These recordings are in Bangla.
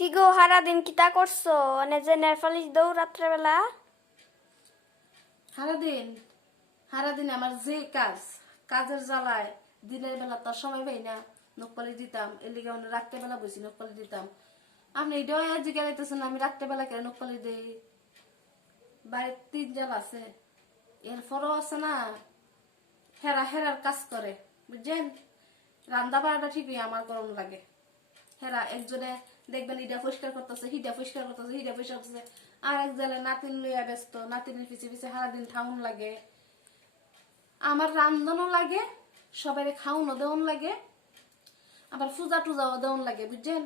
কি গো সারাদিন কিতা করছো? যে নেরফালিশ দৌ রাত্রেবেলা। সারাদিন সারাদিন আমার যে কাজের জ্বালায় দিনের বেলা তার সময় পাই না। নকপালি দিতাম এর লিগে রাত্রে বেলা বসি নকপালি দিতাম। আপনি এটাও জিজ্ঞাসা করতেছেন আমি রাত্রে বেলা কেন নকপালি দিই? বাড়ির 3 জাল আছে, এরপরও আছে না হেরার কাজ করে, বুঝছেন? রান্না বাড়াটা ঠিকই আমার গরম লাগে। একজনে দেখবেন ইটা পরিষ্কার করতেছে, হিটা পরিষ্কার করতেছে, হিটা পরিষ্কার করতেছে, আর এক জালে নাতিন লইয়া ব্যস্ত, নাতিনের পিছে পিছে সারাদিন ঠাউন লাগে। আমার রান্ধনও লাগে, সবাই খাওয়ানো দেওয়ান লাগে, আবার পূজা টুজাও দেওয়ান লাগে, বুঝছেন?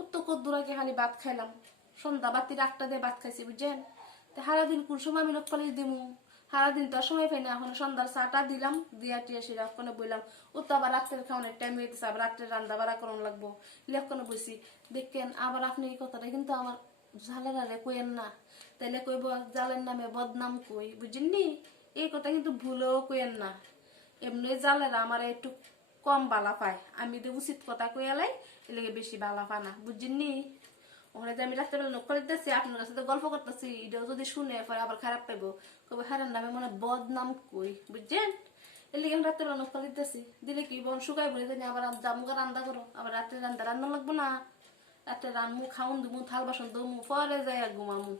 উত্তর কদ্দুর আগে খালি ভাত খাইলাম, সন্ধ্যা বাতি 8টা দিয়ে ভাত খাইছি, বুঝছেন? সারাদিন কোন সময় আমি নকপালিশ দিমু? সারাদিন তো সময় পাই না। এখন সন্ধ্যার চাটা দিলাম, দিয়া টিয়া সিরা ওখানে বইলাম। ও তো আবার রাত্রের খাওয়ানোর টাইম হইতেছে, আবার রাত্রের রান্না বাড়া করন লাগবো, লেখনে বইছি। দেখেন আবার আপনি এই কথাটা কিন্তু আমার জালেরারে কইেন না, তাইলে কইব জালের নামে বদনাম কই, বুঝেননি? এই কথা কিন্তু ভুলেও কইেন না। এমনি জালেরা আমার একটু কম বালা পায়, আমি তো উচিত কথা কইয়ালাই এলাকে বেশি বালা পায় না, বুঝেননি? ওখানে যে আমি রাত্রেবেলা নক করে দিতেছি, আপনার সাথে গল্প করতেছি, এটাও যদি শুনে পরে আবার খারাপ পাইবো, কবে হারার নামে মনে বদনাম কই, বুঝছেন? এর লিগে আমি রাত্রেবেলা নক করে দিতেছি, দিলে কি বন শুকাই বলে জানি আবার জামুকা রান্না করো, আবার রাত্রে রান্না লাগবো না। রাত্রে রান্নু খাউন দুমু থাল বাসন দমু, পরে যাই ঘুমামু।